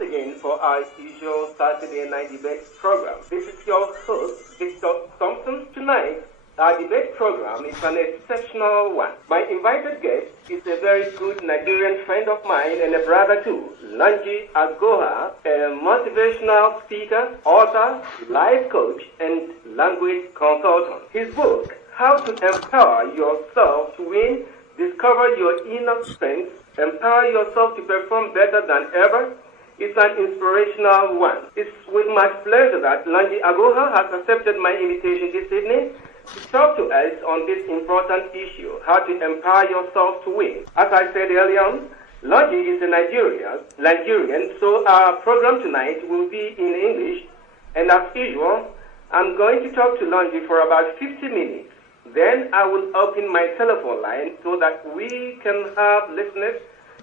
Again for our usual Saturday night debate program. This is your host, Victor Thompson. Tonight, our debate program is an exceptional one. My invited guest is a very good Nigerian friend of mine and a brother too, Adehye, a motivational speaker, author, life coach, and language consultant. His book, How to Empower Yourself to Win, Discover Your Inner Strength, Empower Yourself to Perform Better Than Ever, it's an inspirational one. It's with much pleasure that Adehye has accepted my invitation this evening to talk to us on this important issue, how to empower yourself to win. As I said earlier on, Adehye is a Nigerian, so our program tonight will be in English, and as usual, I'm going to talk to Adehye for about 50 minutes. Then I will open my telephone line so that we can have listeners,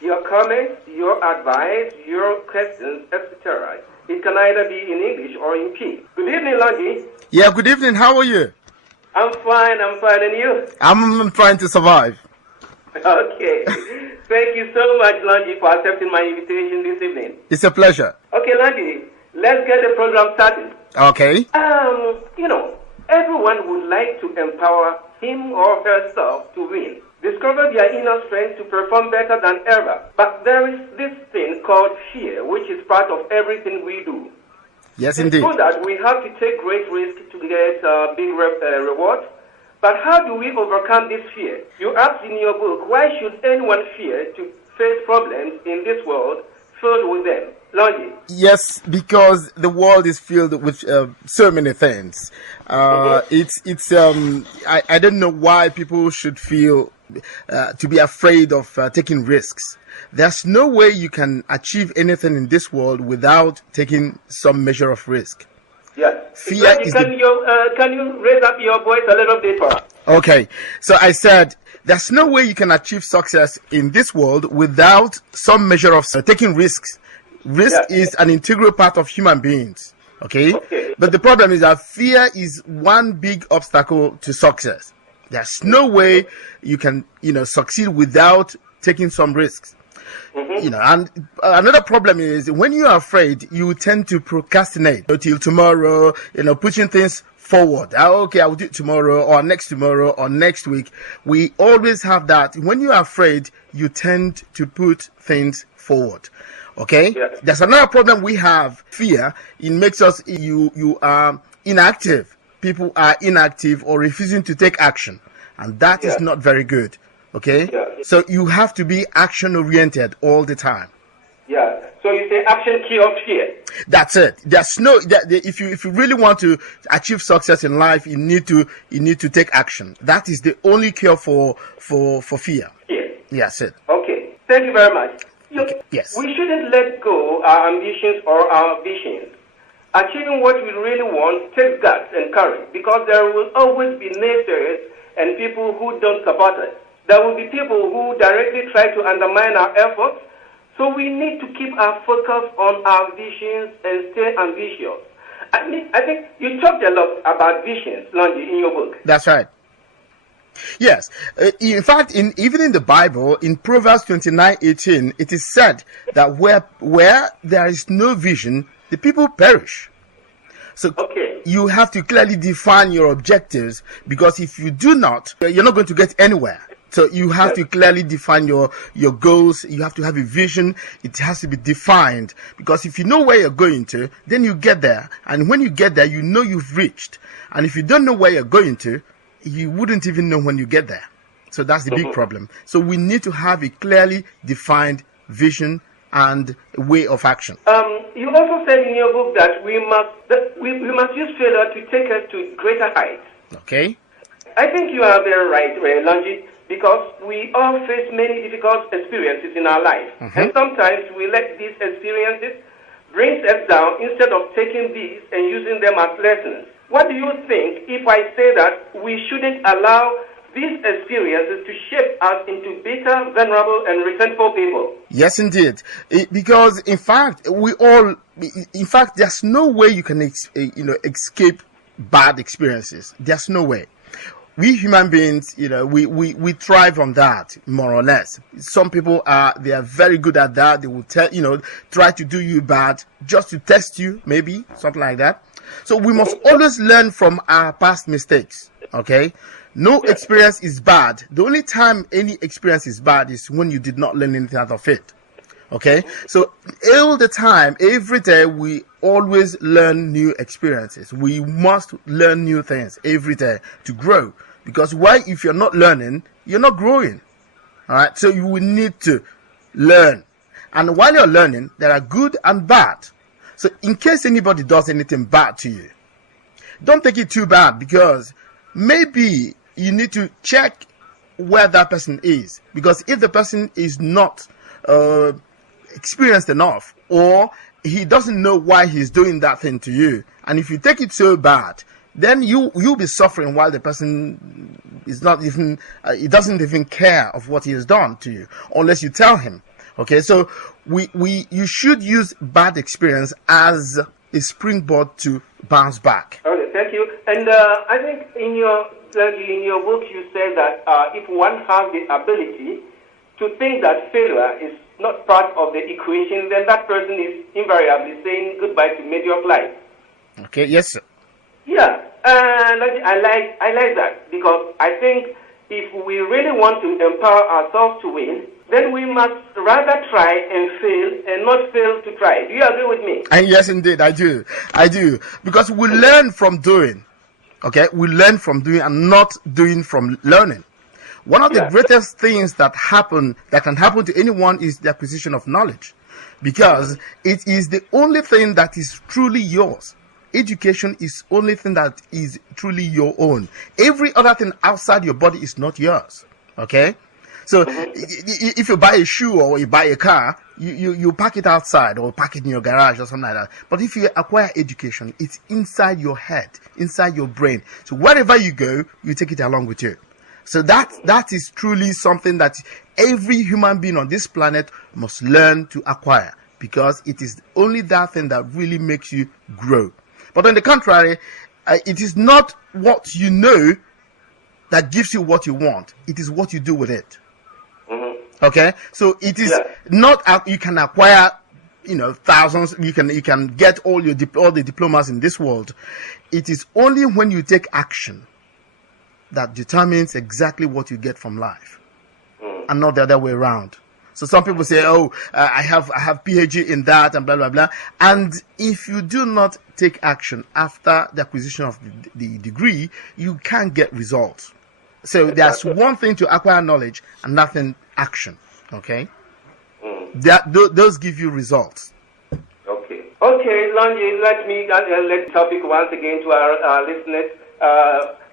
your comments, your advice, your questions, etc. It can either be in English or in P. Good evening, Adehye. Yeah, good evening. How are you? I'm fine. And you? I'm trying to survive. Okay. Thank you so much, Adehye, for accepting my invitation this evening. It's a pleasure. Okay, Adehye, let's get the program started. Okay. Everyone would like to empower him or herself to win, discover their inner strength to perform better than ever. But there is this thing called fear, which is part of everything we do. Yes, indeed. It's true that we have to take great risks to get big rewards. But how do we overcome this fear? You ask in your book, why should anyone fear to face problems in this world filled with them? Adehye. Yes, because the world is filled with so many things. I don't know why people should feel to be afraid of taking risks. There's no way you can achieve anything in this world without taking some measure of risk. Yes. Fear can you raise up your voice a little bit for us? Okay. So I said there's no way you can achieve success in this world without some measure of taking risks. Risk is an integral part of human beings. Okay? But the problem is that fear is one big obstacle to success. There's no way you can, succeed without taking some risks. And another problem is when you are afraid, you tend to procrastinate until tomorrow, pushing things forward. Okay, I'll do it tomorrow or next week. We always have that. When you are afraid, you tend to put things forward. Okay? Yes. There's another problem we have, fear. It makes us, you are inactive. People are inactive or refusing to take action. And that is not very good. Okay? Yeah. So you have to be action-oriented all the time. Yeah. So you say action kills fear. That's it. If you really want to achieve success in life, you need to take action. That is the only cure for fear. Yes. Yes, it. Okay. Thank you very much. Yes. We shouldn't let go our ambitions or our visions. Achieving what we really want takes guts and courage, because there will always be naysayers and people who don't support us. There will be people who directly try to undermine our efforts. So we need to keep our focus on our visions and stay ambitious. I think you talked a lot about visions, Adehye, in your book. That's right. Yes. In fact, even in the Bible, in Proverbs 29:18, it is said that where there is no vision, the people perish. So you have to clearly define your objectives, because if you do not, you're not going to get anywhere. So you have to clearly define your goals. You have to have a vision. It has to be defined, because if you know where you're going to, then you get there. And when you get there, you know you've reached. And if you don't know where you're going to, you wouldn't even know when you get there. So that's the big problem. So we need to have a clearly defined vision and way of action. You also said in your book that we must use failure to take us to greater heights. Okay. I think you are very right, Adehye, because we all face many difficult experiences in our life. And sometimes we let these experiences bring us down instead of taking these and using them as lessons. What do you think if I say that we shouldn't allow these experiences to shape us into bitter, vulnerable, and resentful people? Yes, indeed. Because in fact, there's no way you can escape bad experiences. There's no way. we human beings, we thrive on that, more or less. Some people they are very good at that. They will try to do you bad just to test you, maybe something like that. So we must always learn from our past mistakes. Okay, no experience is bad. The only time any experience is bad is when you did not learn anything out of it. Okay, so all the time, every day, we always learn new experiences. We must learn new things every day to grow. Because if you're not learning, you're not growing. All right, so you will need to learn. And while you're learning, there are good and bad. So in case anybody does anything bad to you, don't take it too bad, because maybe you need to check where that person is. Because if the person is not experienced enough, or he doesn't know why he's doing that thing to you, and if you take it so bad, then you'll be suffering, while the person is not even he doesn't even care of what he has done to you, unless you tell him. Okay, so you should use bad experience as a springboard to bounce back. Okay, thank you. And I think in your book you said that if one has the ability to think that failure is not part of the equation, then that person is invariably saying goodbye to mediocre life. Okay, yes, sir. Yeah, I like that, because I think if we really want to empower ourselves to win, then we must rather try and fail and not fail to try. Do you agree with me? And yes, indeed, I do, because we learn from doing. Okay, we learn from doing and not doing from learning. One of the greatest things that can happen to anyone is the acquisition of knowledge, because it is the only thing that is truly yours. Education is the only thing that is truly your own. Every other thing outside your body is not yours. Okay? So if you buy a shoe or you buy a car, you park it outside or park it in your garage or something like that. But if you acquire education, it's inside your head, inside your brain. So wherever you go, you take it along with you. So that is truly something that every human being on this planet must learn to acquire, because it is only that thing that really makes you grow. But on the contrary, it is not what you know that gives you what you want. It is what you do with it. Okay, so it is not you can acquire, thousands. You can get all the diplomas in this world. It is only when you take action that determines exactly what you get from life, and not the other way around. So some people say, "Oh, I have PhD in that," and blah blah blah. And if you do not take action after the acquisition of the degree, you can't get results. So there's one thing to acquire knowledge, and nothing action. Okay, those give you results. Okay, Lonji, let the topic once again to our listeners,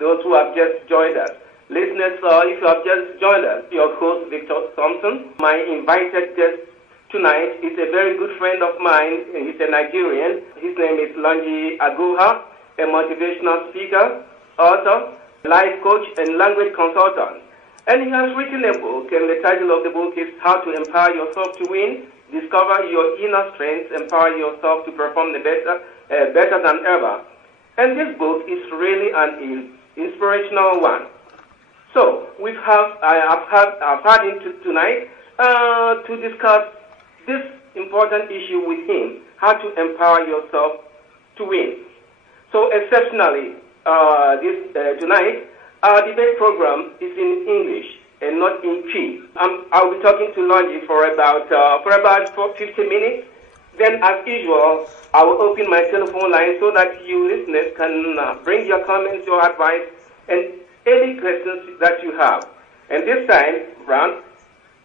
those who have just joined us. Listeners, if you have just joined us, your host, Victor Thompson. My invited guest tonight is a very good friend of mine. He's a Nigerian. His name is Lonji Adehye, a motivational speaker, author, life coach, and language consultant. And he has written a book, and the title of the book is How to Empower Yourself to Win, Discover Your Inner Strengths, Empower Yourself to Perform better than ever. And this book is really an inspirational one. So I've had him tonight to discuss this important issue with him: how to empower yourself to win. So exceptionally, tonight our debate program is in English and not in Cree. I'll be talking to Lonji for about 50 minutes. Then, as usual, I will open my telephone line so that you listeners can bring your comments, your advice, and any questions that you have. And this time round,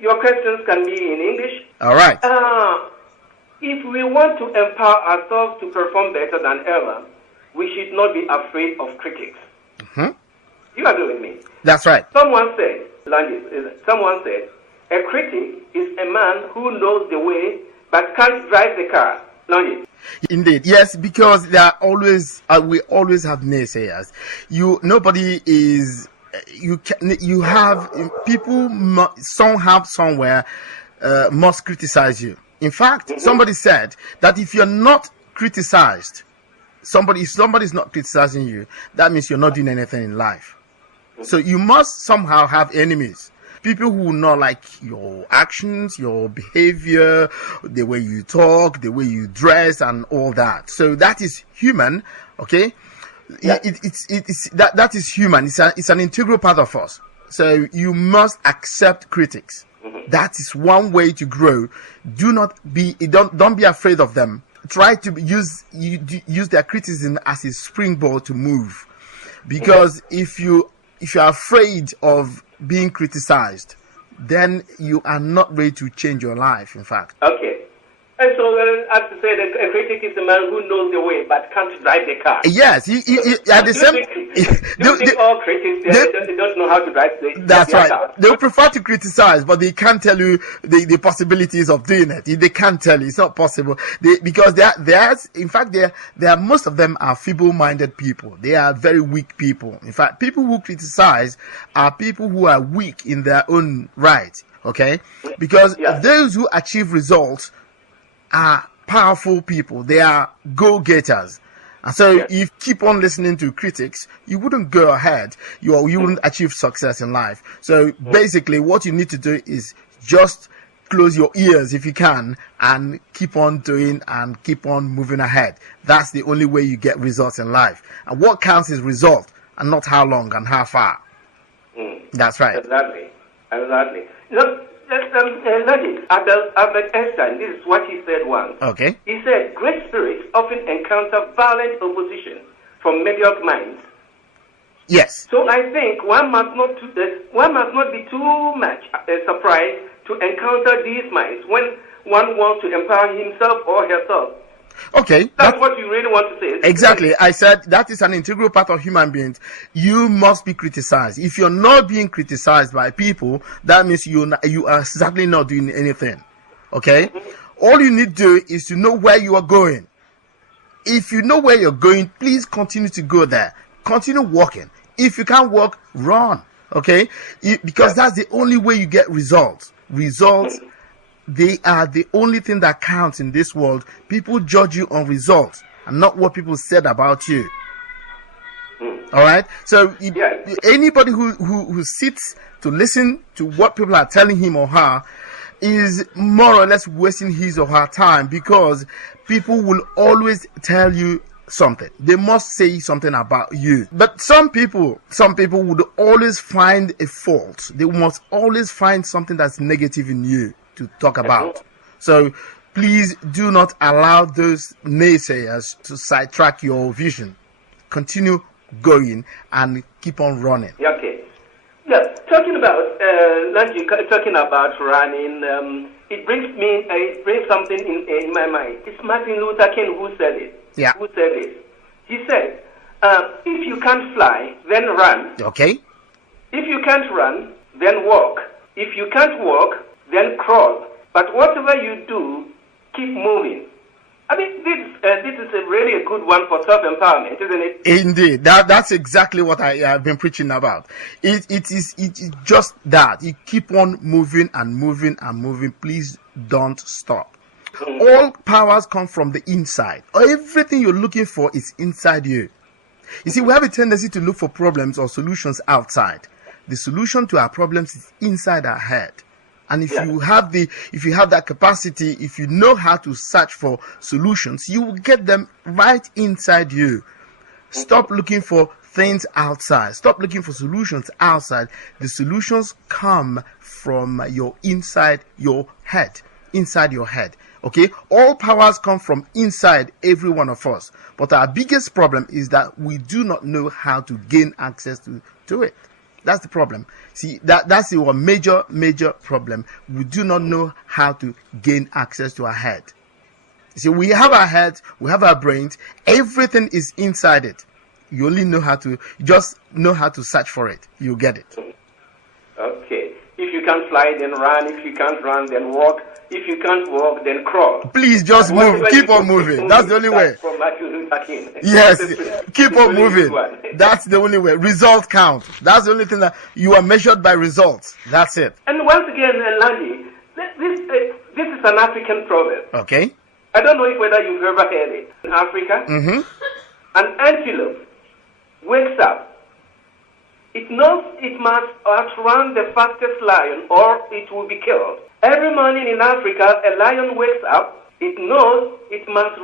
your questions can be in English. All right. If we want to empower ourselves to perform better than ever, we should not be afraid of critics. You agree with me? That's right. Someone said, a critic is a man who knows the way but can't drive the car. Lonji. Indeed, yes, because there are always we always have naysayers. Nobody is. You have people. Somewhere must criticize you. In fact, somebody said that if you're not criticized, if somebody's not criticizing you, that means you're not doing anything in life. So you must somehow have enemies. People who will not like your actions, your behavior, the way you talk, the way you dress, and all that. So that is human, okay? Yeah. That is human. It's an integral part of us. So you must accept critics. That is one way to grow. Don't be afraid of them. Try to use their criticism as a springboard to move. Because if you are afraid of being criticized, then you are not ready to change your life, in fact. Okay. And so, as to say, a critic is a man who knows the way but can't drive the car. Yes, at the same. Do you think all critics they don't know how to drive that's right. car? They prefer to criticize, but they can't tell you the possibilities of doing it. They can't tell you; it's not possible. Because most of them are feeble-minded people. They are very weak people. In fact, people who criticize are people who are weak in their own right. Okay, because those who achieve results are powerful people. They are go-getters. And so if you keep on listening to critics, you wouldn't go ahead. You wouldn't achieve success in life. So basically what you need to do is just close your ears if you can and keep on doing and keep on moving ahead. That's the only way you get results in life. And what counts is result and not how long and how far. That's right. Exactly. Look, Albert Einstein, this is what he said once. Okay. He said, great spirits often encounter violent opposition from mediocre minds. Yes. So I think one must not be too much surprised to encounter these minds when one wants to empower himself or herself. Okay. That's what you really want to say. Exactly. I said that is an integral part of human beings. You must be criticized. If you're not being criticized by people, that means you are certainly not doing anything. Okay? All you need to do is to know where you are going. If you know where you're going, please continue to go there. Continue walking. If you can't walk, run. Okay? Because that's the only way you get results. Results, they are the only thing that counts in this world. People judge you on results and not what people said about you. All right? So anybody who sits to listen to what people are telling him or her is more or less wasting his or her time, because people will always tell you something. They must say something about you. But some people would always find a fault. They must always find something that's negative in you to talk about. So please do not allow those naysayers to sidetrack your vision. Continue going and keep on running. Okay. Yes, talking about running, it brings something in my mind. It's Martin Luther King who said it. Yeah. Who said it? He said, if you can't fly, then run. Okay. If you can't run, then walk. If you can't walk, then crawl. But whatever you do, keep moving. I mean, this is really a good one for self-empowerment, isn't it? Indeed. That's exactly what I have been preaching about. It is just that. You keep on moving and moving and moving. Please don't stop. All powers come from the inside. Everything you're looking for is inside you. You see, we have a tendency to look for problems or solutions outside. The solution to our problems is inside our head. And if you have that capacity, if you know how to search for solutions, you will get them right inside you. Stop looking for things outside. Stop looking for solutions outside. The solutions come from your inside your head. Inside your head. Okay? All powers come from inside every one of us. But our biggest problem is that we do not know how to gain access to it. That's the problem. See, that's our major problem. We do not know how to gain access to our head. See, we have our head, we have our brains, everything is inside it. You only know how to search for it. You get it. Okay. If you can't fly, then run. If you can't run, then walk. If you can't walk, then crawl. Please just move. Keep on moving. That's the only way. From Martin Luther King. Yes. Keep on moving. That's the only way. Results count. That's the only thing that you are measured by results. That's it. And once again, Landy, this is an African proverb. Okay. I don't know whether you've ever heard it. In Africa, an antelope wakes up It knows it must outrun the fastest lion or it will be killed. Every morning in Africa, a lion wakes up. It knows it must